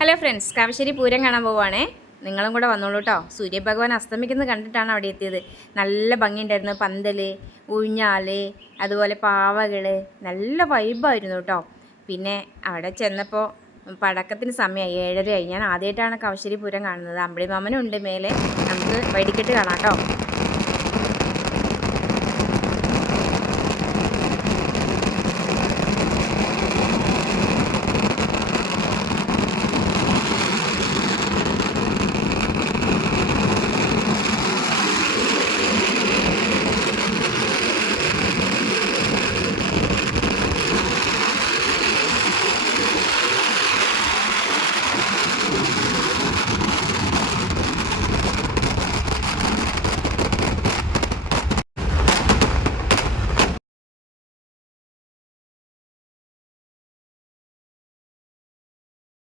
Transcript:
Hello friends, Kavassery Pooram കാണാൻ പോവുകയാണേ. നിങ്ങളും കൂടെ വന്നോളൂ കേട്ടോ. സൂര്യഭഗവാൻ അസ്തമിക്കുന്നത് കണ്ടിട്ടാണ് അവിടെ എത്തിയത്. നല്ല ഭംഗിയുണ്ടായിരുന്നു. പന്തൽ, ഊഞ്ഞാൽ, അതുപോലെ പാവകൾ, നല്ല വൈബായിരുന്നു കേട്ടോ. പിന്നെ അവിടെ ചെന്നപ്പോൾ പടക്കത്തിന് സമയമായി, 7:30 ആയി. ഞാൻ ആദ്യമായിട്ടാണ് കാവശ്ശേരി പൂരം കാണുന്നത്. അമ്പിളിമാമനും ഉണ്ട് മേലെ. നമുക്ക് വെടിക്കെട്ട് കാണാം കേട്ടോ.